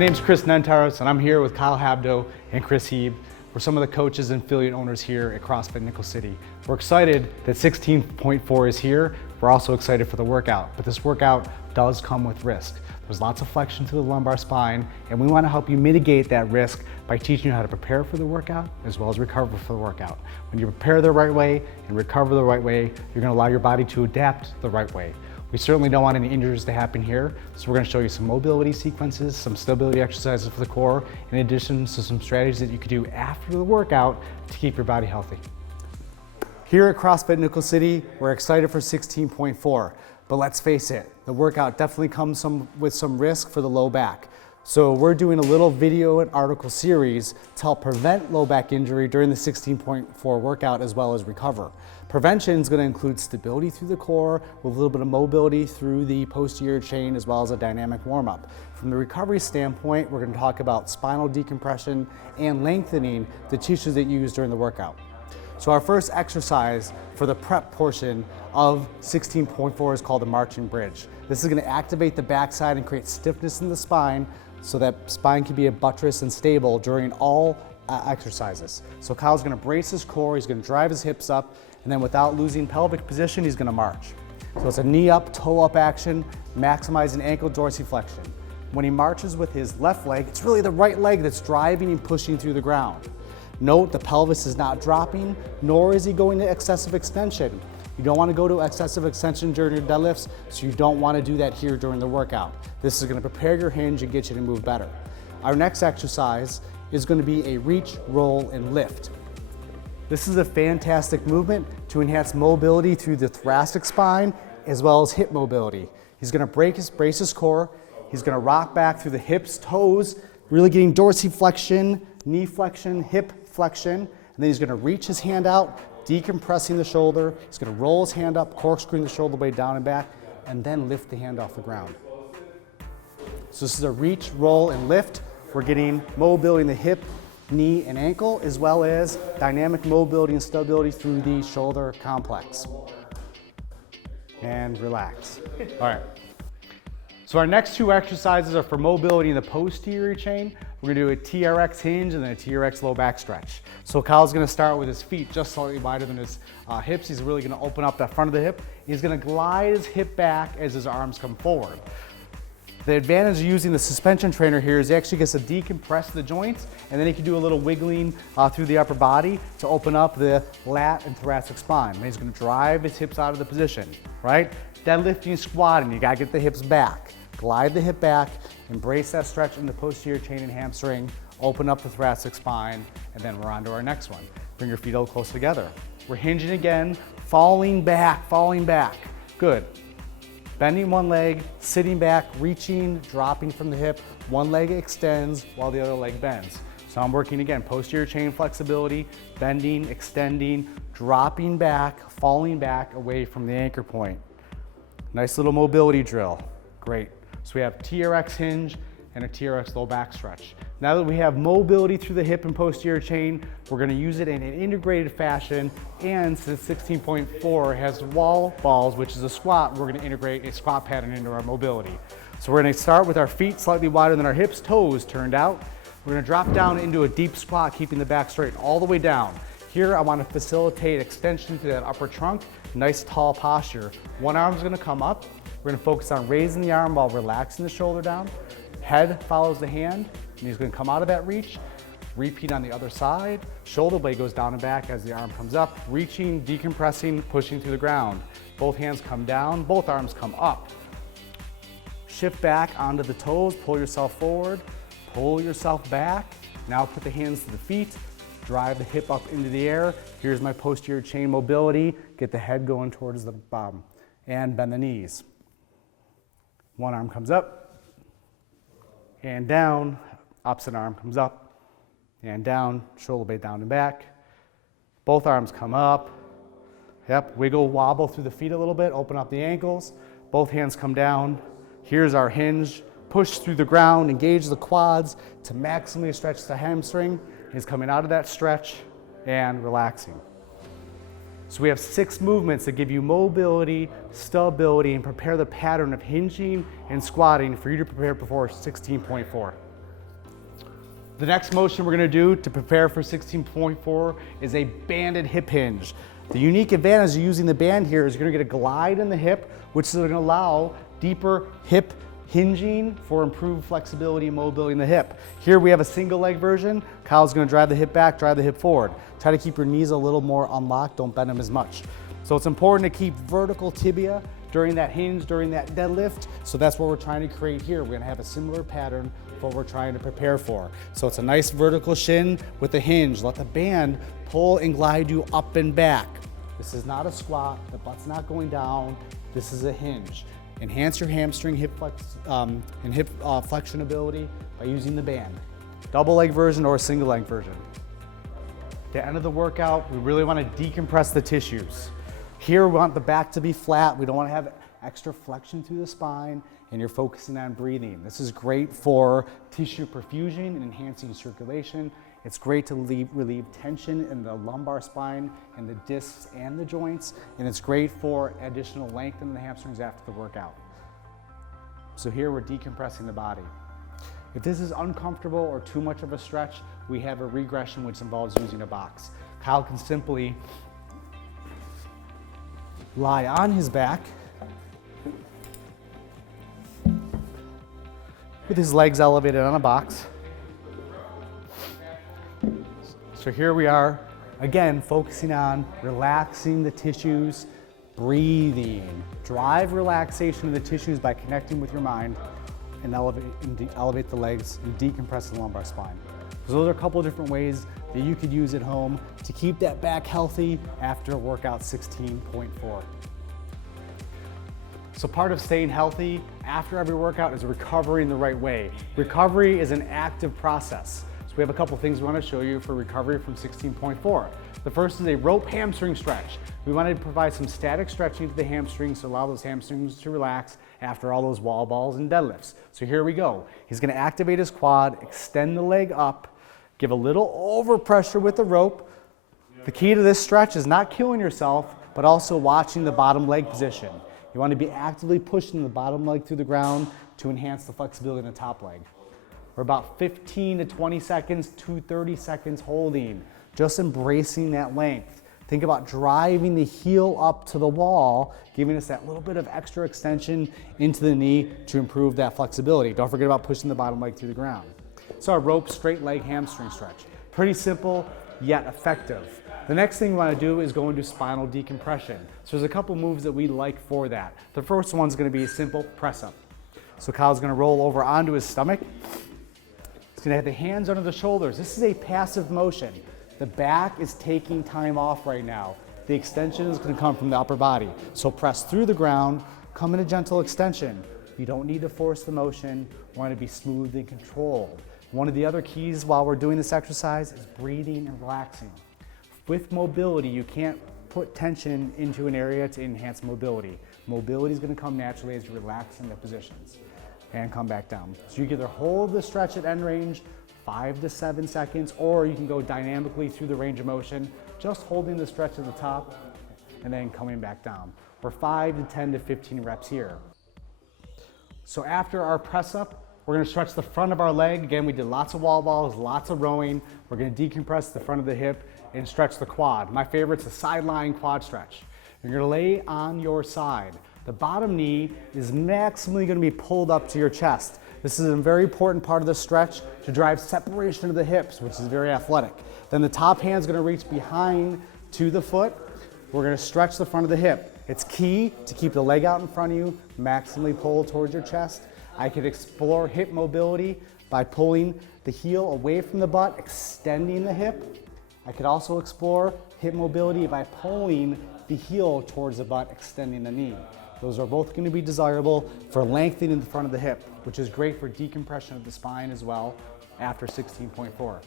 name's Chris Nentaros, and I'm here with Kyle Habdo and Chris Heeb. We're some of the coaches and affiliate owners here at CrossFit Nickel City. We're excited that 16.4 is here. We're also excited for the workout, but this workout does come with risk. There's lots of flexion to the lumbar spine, and we want to help you mitigate that risk by teaching you how to prepare for the workout as well as recover for the workout. When you prepare the right way and recover the right way, you're going to allow your body to adapt the right way. We certainly don't want any injuries to happen here, so we're going to show you some mobility sequences, some stability exercises for the core, in addition to some strategies that you could do after the workout to keep your body healthy. Here at CrossFit Nickel City, we're excited for 16.4, but let's face it, the workout definitely comes with some risk for the low back. So we're doing a little video and article series to help prevent low back injury during the 16.4 workout as well as recover. Prevention is going to include stability through the core with a little bit of mobility through the posterior chain as well as a dynamic warm-up. From the recovery standpoint, we're going to talk about spinal decompression and lengthening the tissues that you use during the workout. So our first exercise for the prep portion of 16.4 is called the marching bridge. This is going to activate the backside and create stiffness in the spine so that spine can be a buttress and stable during all exercises. So Kyle's going to brace his core, he's going to drive his hips up, and then without losing pelvic position, he's going to march. So it's a knee up, toe up action, maximizing ankle dorsiflexion. When he marches with his left leg, it's really the right leg that's driving and pushing through the ground. Note the pelvis is not dropping, nor is he going to excessive extension. You don't want to go to excessive extension during your deadlifts, so you don't want to do that here during the workout. This is going to prepare your hinge and get you to move better. Our next exercise is going to be a reach, roll, and lift. This is a fantastic movement to enhance mobility through the thoracic spine as well as hip mobility. He's going to brace his core, he's going to rock back through the hips, toes, really getting dorsiflexion, knee flexion, hip flexion, and then he's going to reach his hand out, decompressing the shoulder. He's going to roll his hand up, corkscrewing the shoulder blade down and back, and then lift the hand off the ground. So this is a reach, roll, and lift. We're getting mobility in the hip, knee, and ankle, as well as dynamic mobility and stability through the shoulder complex. And relax. All right. So our next two exercises are for mobility in the posterior chain. We're gonna do a TRX hinge and then a TRX low back stretch. So Kyle's gonna start with his feet just slightly wider than his hips. He's really gonna open up that front of the hip. He's gonna glide his hip back as his arms come forward. The advantage of using the suspension trainer here is he actually gets to decompress the joints, and then he can do a little wiggling through the upper body to open up the lat and thoracic spine. And he's gonna drive his hips out of the position, right? Deadlifting, squatting, you gotta get the hips back. Glide the hip back, embrace that stretch in the posterior chain and hamstring, open up the thoracic spine, and then we're on to our next one. Bring your feet all close together. We're hinging again, falling back. Good. Bending one leg, sitting back, reaching, dropping from the hip. One leg extends while the other leg bends. So I'm working again, posterior chain flexibility, bending, extending, dropping back, falling back away from the anchor point. Nice little mobility drill. Great. So we have TRX hinge and a TRX low back stretch. Now that we have mobility through the hip and posterior chain, we're going to use it in an integrated fashion, and since 16.4 has wall balls, which is a squat, we're going to integrate a squat pattern into our mobility. So we're going to start with our feet slightly wider than our hips, toes turned out. We're going to drop down into a deep squat, keeping the back straight all the way down. Here I want to facilitate extension to that upper trunk, nice tall posture. One arm's going to come up. We're going to focus on raising the arm while relaxing the shoulder down. Head follows the hand, and he's going to come out of that reach. Repeat on the other side. Shoulder blade goes down and back as the arm comes up. Reaching, decompressing, pushing through the ground. Both hands come down, both arms come up. Shift back onto the toes, pull yourself forward, pull yourself back. Now put the hands to the feet, drive the hip up into the air. Here's my posterior chain mobility. Get the head going towards the bottom, and bend the knees. One arm comes up and down, opposite arm comes up and down, shoulder blade down and back. Both arms come up. Yep, wiggle, wobble through the feet a little bit, open up the ankles. Both hands come down. Here's our hinge. Push through the ground, engage the quads to maximally stretch the hamstring. He's coming out of that stretch and relaxing. So we have 6 movements that give you mobility, stability, and prepare the pattern of hinging and squatting for you to prepare before 16.4. The next motion we're gonna do to prepare for 16.4 is a banded hip hinge. The unique advantage of using the band here is you're gonna get a glide in the hip, which is gonna allow deeper hip hinging for improved flexibility and mobility in the hip. Here we have a single leg version. Kyle's gonna drive the hip back, drive the hip forward. Try to keep your knees a little more unlocked, don't bend them as much. So it's important to keep vertical tibia during that hinge, during that deadlift. So that's what we're trying to create here. We're gonna have a similar pattern for what we're trying to prepare for. So it's a nice vertical shin with a hinge. Let the band pull and glide you up and back. This is not a squat, the butt's not going down. This is a hinge. Enhance your hamstring hip flex, and hip flexion ability by using the band. Double leg version or a single leg version. At the end of the workout, we really want to decompress the tissues. Here we want the back to be flat. We don't want to have extra flexion through the spine, and you're focusing on breathing. This is great for tissue perfusion and enhancing circulation. It's great to relieve tension in the lumbar spine and the discs and the joints, and it's great for additional length in the hamstrings after the workout. So here we're decompressing the body. If this is uncomfortable or too much of a stretch, we have a regression which involves using a box. Kyle can simply lie on his back with his legs elevated on a box. So here we are, again, focusing on relaxing the tissues, breathing. Drive relaxation of the tissues by connecting with your mind and elevate the legs and decompress the lumbar spine. So those are a couple of different ways that you could use at home to keep that back healthy after workout 16.4. So part of staying healthy after every workout is recovery in the right way. Recovery is an active process. So we have a couple things we want to show you for recovery from 16.4. The first is a rope hamstring stretch. We wanted to provide some static stretching to the hamstrings to allow those hamstrings to relax after all those wall balls and deadlifts. So here we go. He's going to activate his quad, extend the leg up, give a little overpressure with the rope. The key to this stretch is not killing yourself, but also watching the bottom leg position. You want to be actively pushing the bottom leg through the ground to enhance the flexibility in the top leg. We're about 15 to 20 seconds to 30 seconds holding, just embracing that length. Think about driving the heel up to the wall, giving us that little bit of extra extension into the knee to improve that flexibility. Don't forget about pushing the bottom leg through the ground. So our rope straight leg hamstring stretch. Pretty simple, yet effective. The next thing we want to do is go into spinal decompression. So there's a couple moves that we like for that. The first one's going to be a simple press up. So Kyle's going to roll over onto his stomach. He's going to have the hands under the shoulders. This is a passive motion. The back is taking time off right now. The extension is going to come from the upper body. So press through the ground, come in a gentle extension. You don't need to force the motion. You want to be smooth and controlled. One of the other keys while we're doing this exercise is breathing and relaxing. With mobility, you can't put tension into an area to enhance mobility. Mobility is going to come naturally as you relax in the positions and come back down. So you can either hold the stretch at end range, 5 to 7 seconds, or you can go dynamically through the range of motion, just holding the stretch at the top and then coming back down. We're 5 to 10 to 15 reps here. So after our press up, we're gonna stretch the front of our leg. Again, we did lots of wall balls, lots of rowing. We're gonna decompress the front of the hip and stretch the quad. My favorite's a sideline quad stretch. You're gonna lay on your side. The bottom knee is maximally gonna be pulled up to your chest. This is a very important part of the stretch to drive separation of the hips, which is very athletic. Then the top hand's gonna reach behind to the foot. We're gonna stretch the front of the hip. It's key to keep the leg out in front of you, maximally pull towards your chest. I could explore hip mobility by pulling the heel away from the butt, extending the hip. I could also explore hip mobility by pulling the heel towards the butt, extending the knee. Those are both going to be desirable for lengthening the front of the hip, which is great for decompression of the spine as well after 16.4.